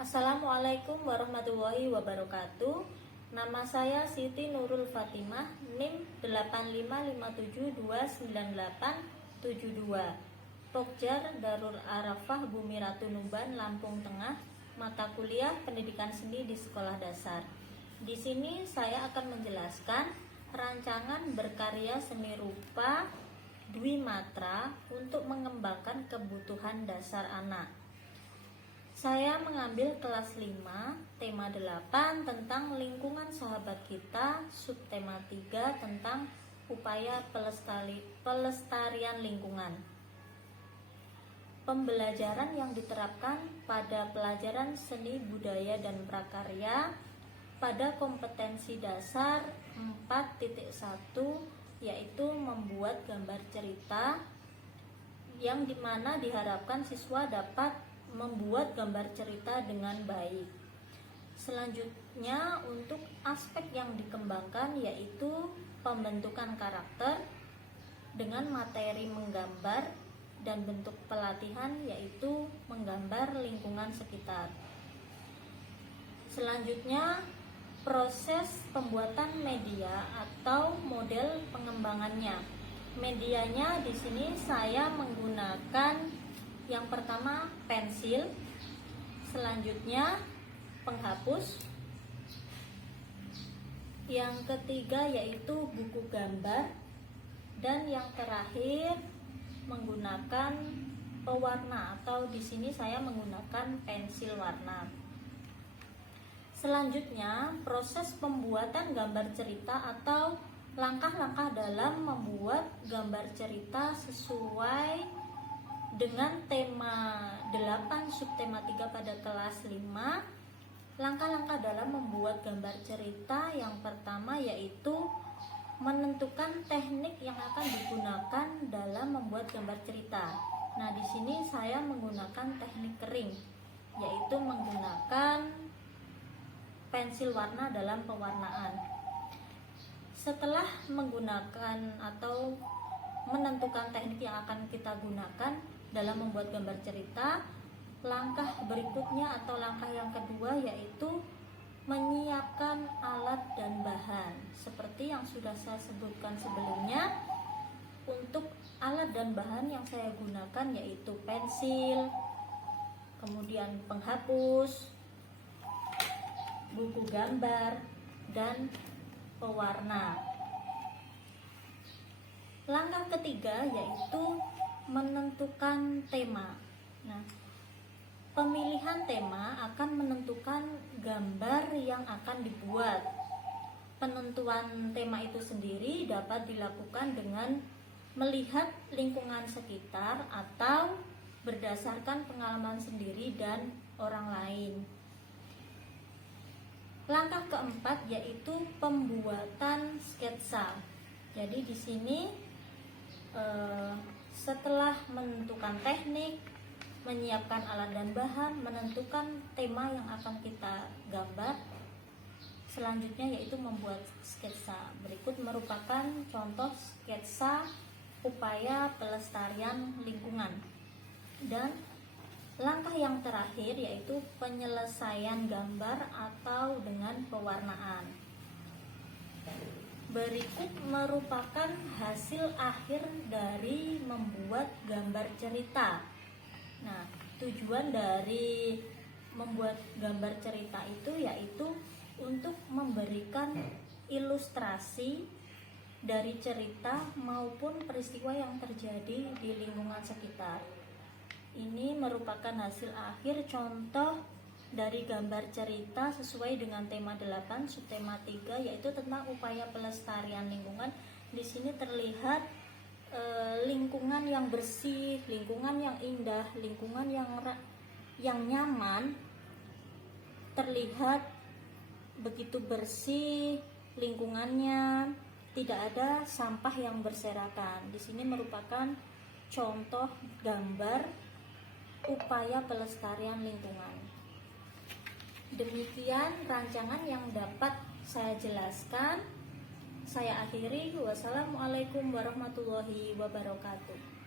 Assalamualaikum warahmatullahi wabarakatuh. Nama saya Siti Nurul Fatimah, NIM 8557298872. Pokjar Darul Arafah Bumi Ratu Nuban, Lampung Tengah. Mata kuliah Pendidikan Seni di Sekolah Dasar. Di sini saya akan menjelaskan rancangan berkarya seni rupa Dwi Matra untuk mengembangkan kebutuhan dasar anak. Saya mengambil kelas 5, tema 8 tentang lingkungan sahabat kita, subtema 3 tentang upaya pelestarian lingkungan. Pembelajaran yang diterapkan pada pelajaran seni budaya dan prakarya pada kompetensi dasar 4.1 yaitu membuat gambar cerita, yang dimana diharapkan siswa dapat membuat gambar cerita dengan baik. Selanjutnya untuk aspek yang dikembangkan yaitu pembentukan karakter dengan materi menggambar dan bentuk pelatihan yaitu menggambar lingkungan sekitar. Selanjutnya proses pembuatan media atau model pengembangannya. Medianya di sini saya menggunakan yang pertama pensil, selanjutnya penghapus, yang ketiga yaitu buku gambar, dan yang terakhir menggunakan pewarna atau di sini saya menggunakan pensil warna. Selanjutnya proses pembuatan gambar cerita atau langkah-langkah dalam membuat gambar cerita sesuai dengan tema 8 subtema 3 pada kelas 5. Langkah-langkah dalam membuat gambar cerita yang pertama yaitu menentukan teknik yang akan digunakan dalam membuat gambar cerita. Nah, di sini saya menggunakan teknik kering, yaitu menggunakan pensil warna dalam pewarnaan. Setelah menggunakan atau menentukan teknik yang akan kita gunakan dalam membuat gambar cerita, langkah berikutnya atau langkah yang kedua yaitu menyiapkan alat dan bahan. Seperti yang sudah saya sebutkan sebelumnya, untuk alat dan bahan yang saya gunakan yaitu pensil, kemudian penghapus, buku gambar, dan pewarna. Langkah ketiga yaitu menentukan tema. Nah, pemilihan tema akan menentukan gambar yang akan dibuat. Penentuan tema itu sendiri dapat dilakukan dengan melihat lingkungan sekitar atau berdasarkan pengalaman sendiri dan orang lain. Langkah keempat yaitu pembuatan sketsa. Jadi di sini setelah menentukan teknik, menyiapkan alat dan bahan, menentukan tema yang akan kita gambar, selanjutnya yaitu membuat sketsa. Berikut merupakan contoh sketsa upaya pelestarian lingkungan. Dan langkah yang terakhir yaitu penyelesaian gambar atau dengan pewarnaan. Berikut merupakan hasil akhir dari membuat gambar cerita. Nah, tujuan dari membuat gambar cerita itu yaitu untuk memberikan ilustrasi dari cerita maupun peristiwa yang terjadi di lingkungan sekitar. Ini merupakan hasil akhir contoh dari gambar cerita sesuai dengan tema 8 subtema 3 yaitu tentang upaya pelestarian lingkungan. Di sini terlihat lingkungan yang bersih, lingkungan yang indah, lingkungan yang nyaman. Terlihat begitu bersih lingkungannya, tidak ada sampah yang berserakan. Di sini merupakan contoh gambar upaya pelestarian lingkungan. Demikian rancangan yang dapat saya jelaskan. Saya akhiri. Wassalamualaikum warahmatullahi wabarakatuh.